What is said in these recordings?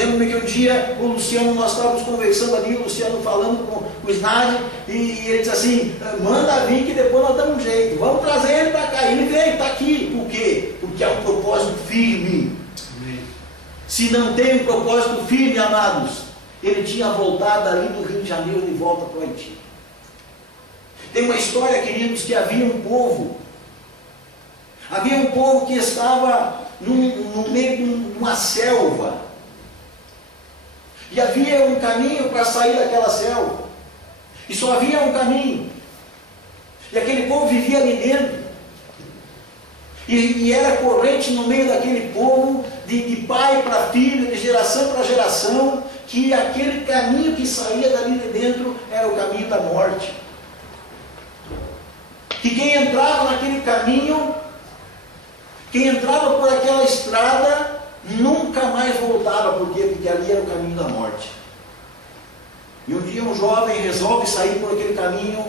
lembro que um dia o Luciano, nós estávamos conversando ali, o Luciano falando com o Snad, e ele disse assim, manda vir que depois nós damos um jeito, vamos trazer ele para cá. Ele veio, está aqui. Por quê? Porque é um propósito firme. Se não tem um propósito firme, amados, ele tinha voltado ali do Rio de Janeiro de volta para o Haiti. Tem uma história, queridos, que havia um povo que estava no meio de uma selva, e havia um caminho para sair daquela selva, e só havia um caminho, e aquele povo vivia ali dentro, e era corrente no meio daquele povo, de pai para filho, de geração para geração, que aquele caminho que saía dali de dentro era o caminho da morte. Que quem entrava naquele caminho, quem entrava por aquela estrada, nunca mais voltava. Por quê? Porque ali era o caminho da morte. E um dia um jovem resolve sair por aquele caminho,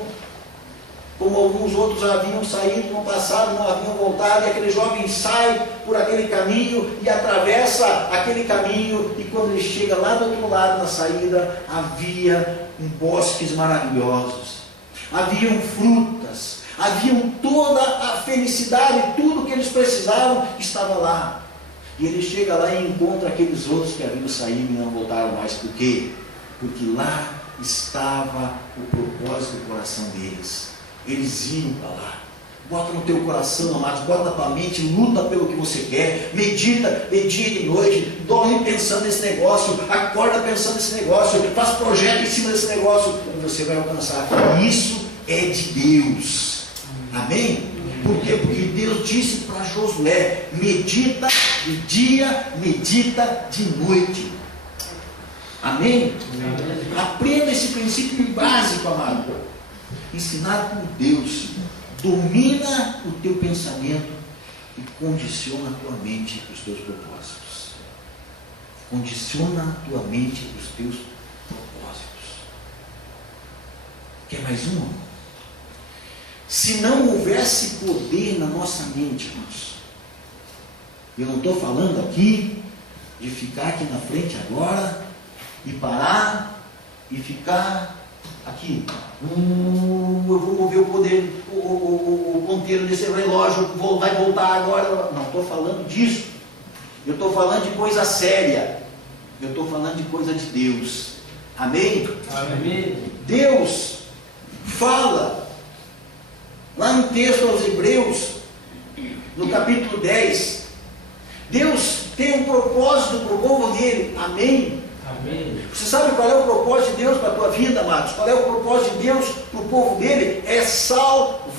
como alguns outros haviam saído no passado, não haviam voltado, e aquele jovem sai por aquele caminho e atravessa aquele caminho, e quando ele chega lá do outro lado, na saída, havia bosques maravilhosos, haviam frutas, haviam toda a felicidade, tudo que eles precisavam estava lá. E ele chega lá e encontra aqueles outros que haviam saído e não voltaram mais. Por quê? Porque lá estava o propósito do coração deles. Eles iam para lá. Bota no teu coração, amados, bota na tua mente, luta pelo que você quer, medita dia e de noite, dorme pensando nesse negócio, acorda pensando nesse negócio, faz projeto em cima desse negócio, e você vai alcançar. Isso é de Deus. Amém? Por quê? Porque Deus disse para Josué, medita de dia, medita de noite. Amém? Amém? Aprenda esse princípio básico, amado. Ensinado por Deus, domina o teu pensamento e condiciona a tua mente para os teus propósitos. Condiciona a tua mente para os teus propósitos. Quer mais uma? Se não houvesse poder na nossa mente, irmãos, eu não estou falando aqui de ficar aqui na frente agora e parar e ficar aqui, eu vou mover o poder, o ponteiro desse relógio, vai voltar agora. Não estou falando disso. Eu estou falando de coisa séria. Eu estou falando de coisa de Deus. Amém? Amém. Deus fala lá no texto aos Hebreus, no capítulo 10. Deus tem um propósito para o povo dele. Amém? Amém. Você sabe qual é o propósito de Deus para a tua vida, amados? Qual é o propósito de Deus para o povo dele? É salvação.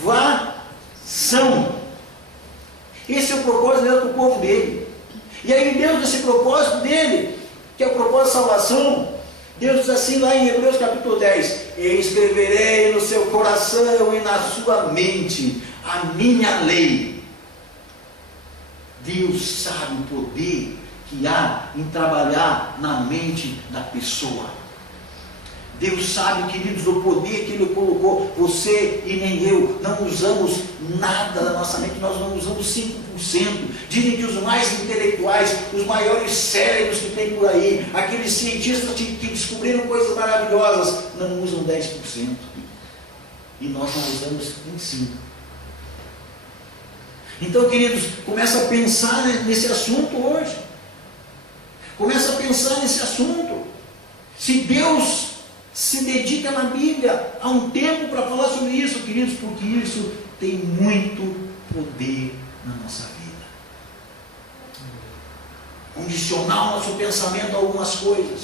Esse é o propósito de Deus para o povo dele. E aí Deus, nesse propósito dele, que é o propósito de salvação, Deus diz assim lá em Hebreus capítulo 10, eu escreverei no seu coração e na sua mente a minha lei. Deus sabe o poder que há em trabalhar na mente da pessoa. Deus sabe, queridos, o poder que Ele colocou. Você e nem eu não usamos nada da nossa mente, nós não usamos 5%. Dizem que os mais intelectuais, os maiores cérebros que tem por aí, aqueles cientistas que descobriram coisas maravilhosas, não usam 10%. E nós não usamos nem 5%. Então, queridos, começa a pensar nesse assunto hoje. Começa a pensar nesse assunto. Se Deus se dedica na Bíblia a um tempo para falar sobre isso, queridos, porque isso tem muito poder na nossa vida. Condicionar o nosso pensamento a algumas coisas.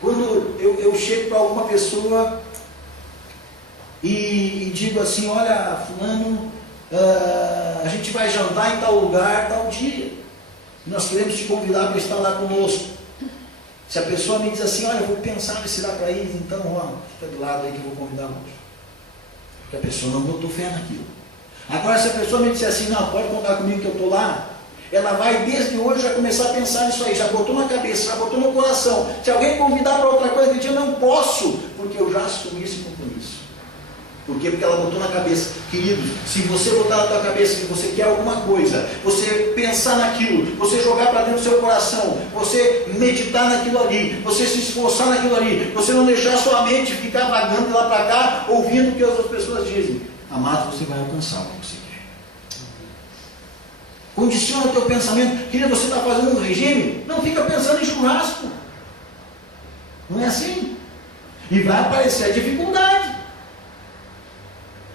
Quando eu chego para alguma pessoa e digo assim, olha, fulano, a gente vai jantar em tal lugar, tal dia. Nós queremos te convidar para estar lá conosco. Se a pessoa me diz assim, olha, eu vou pensar se dá para ir, então, ó, fica do lado aí que eu vou convidar hoje. Porque a pessoa não botou fé naquilo. Agora, se a pessoa me disser assim, não, pode contar comigo que eu estou lá, ela vai desde hoje já começar a pensar nisso aí, já botou na cabeça, já botou no coração. Se alguém convidar para outra coisa, eu não posso, porque eu já assumi esse compromisso. Por quê? Porque ela botou na cabeça. Queridos, se você botar na tua cabeça que você quer alguma coisa, você pensar naquilo, você jogar para dentro do seu coração, você meditar naquilo ali, você se esforçar naquilo ali, você não deixar sua mente ficar vagando de lá para cá, ouvindo o que as outras pessoas dizem, amado, você vai alcançar o que você quer. Condiciona o teu pensamento. Querido, você está fazendo um regime? Não fica pensando em churrasco. Não é assim? E vai aparecer a dificuldade.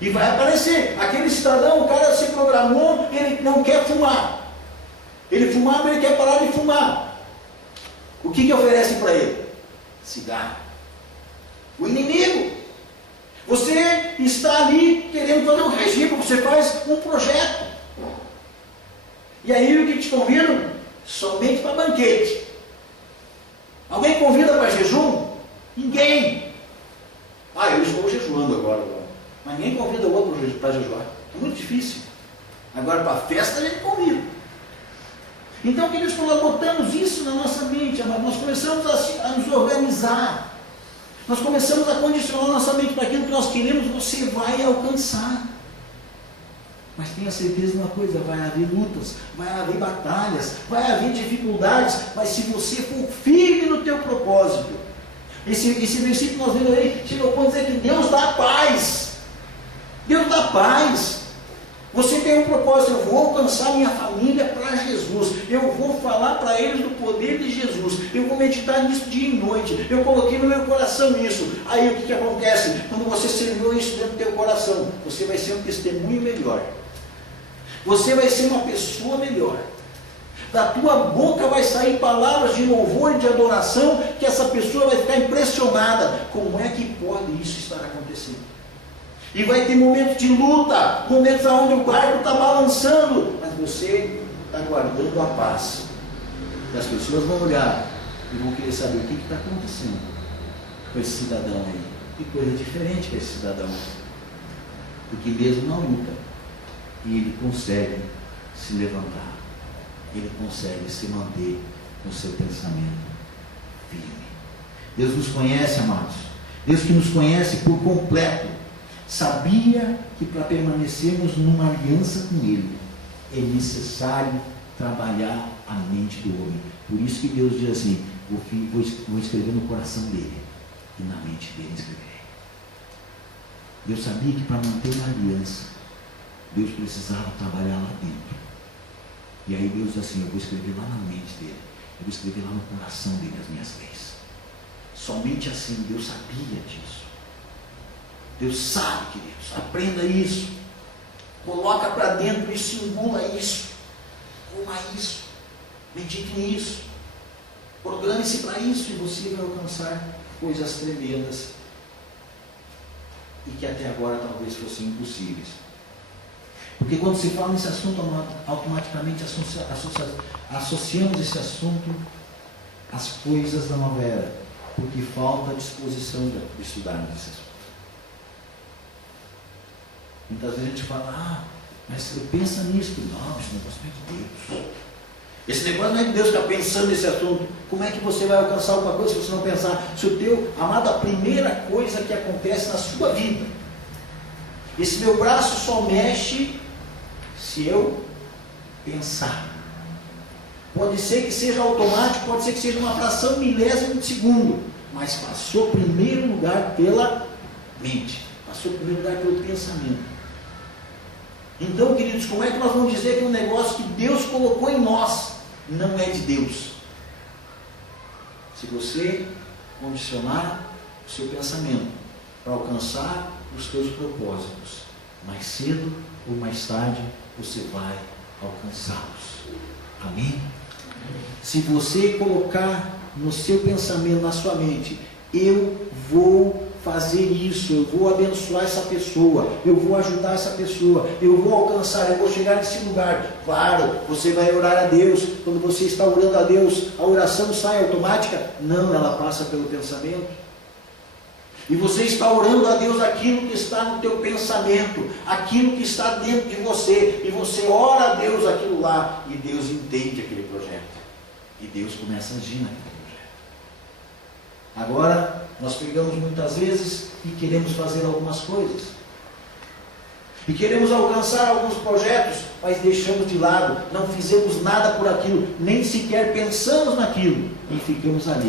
E vai aparecer. Aquele cidadão, o cara se programou, ele não quer fumar. Ele fumava, ele quer parar de fumar. O que oferece para ele? Cigarro. O inimigo. Você está ali querendo fazer um regime, você faz um projeto. E aí o que te convidam? Somente para banquete. Alguém convida para jejum? Ninguém. Eu estou jejuando agora. Mas ninguém convida o outro para jejuar. É muito difícil. Agora para a festa a gente convida. Então, queridos, quando nós botamos isso na nossa mente, nós começamos a nos organizar. Nós começamos a condicionar nossa mente para aquilo que nós queremos, você vai alcançar. Mas tenha certeza de uma coisa, vai haver lutas, vai haver batalhas, vai haver dificuldades, mas se você for firme no teu propósito, esse versículo que nós vemos aí, chega ao ponto de dizer que Deus dá paz. Deus dá paz. Você tem um propósito, eu vou alcançar minha família para Jesus, eu vou falar para eles do poder de Jesus, eu vou meditar nisso dia e noite, eu coloquei no meu coração isso. Aí o que acontece? Quando você serviu isso dentro do teu coração, você vai ser um testemunho melhor, você vai ser uma pessoa melhor, da tua boca vai sair palavras de louvor e de adoração, que essa pessoa vai ficar impressionada, como é que pode isso estar acontecendo? E vai ter momentos de luta, momentos onde o barco está balançando, mas você está guardando a paz. E as pessoas vão olhar e vão querer saber o que está acontecendo com esse cidadão aí. Que coisa diferente com esse cidadão. Porque mesmo na luta, ele consegue se levantar. Ele consegue se manter no seu pensamento firme. Deus nos conhece, amados. Deus que nos conhece por completo. Sabia que para permanecermos numa aliança com Ele, é necessário trabalhar a mente do homem. Por isso que Deus diz assim, vou escrever no coração dele, e na mente dele escreverei. Deus sabia que para manter uma aliança, Deus precisava trabalhar lá dentro. E aí Deus diz assim, eu vou escrever lá na mente dele, eu vou escrever lá no coração dele as minhas leis. Somente assim, Deus sabia disso. Deus sabe, queridos, aprenda isso, coloca para dentro isso, engula isso, coma isso, medite nisso, programe-se para isso e você vai alcançar coisas tremendas e que até agora talvez fossem impossíveis. Porque quando se fala nesse assunto, automaticamente associamos esse assunto às coisas da nova era, porque falta disposição de estudarmos esse assunto. Muitas vezes a gente fala, mas pensa nisso. Não, esse negócio não é de Deus. Esse negócio não é de Deus que está pensando nesse assunto. Como é que você vai alcançar alguma coisa se você não pensar? Se o teu, amado, a primeira coisa que acontece na sua vida, esse meu braço só mexe se eu pensar. Pode ser que seja automático, pode ser que seja uma fração milésima de segundo, mas passou primeiro lugar pela mente, passou primeiro lugar pelo pensamento. Então, queridos, como é que nós vamos dizer que um negócio que Deus colocou em nós não é de Deus? Se você condicionar o seu pensamento para alcançar os seus propósitos, mais cedo ou mais tarde você vai alcançá-los. Amém? Se você colocar no seu pensamento, na sua mente, eu vou fazer isso, eu vou abençoar essa pessoa, eu vou ajudar essa pessoa, eu vou alcançar, eu vou chegar nesse lugar. Claro, você vai orar a Deus. Quando você está orando a Deus, a oração sai automática? Não, ela passa pelo pensamento. E você está orando a Deus aquilo que está no teu pensamento, aquilo que está dentro de você, e você ora a Deus aquilo lá, e Deus entende aquele projeto, e Deus começa a agir naquele projeto. Agora, nós pegamos muitas vezes e queremos fazer algumas coisas, E queremos alcançar alguns projetos, mas deixamos de lado, não fizemos nada por aquilo, nem sequer pensamos naquilo, e ficamos ali.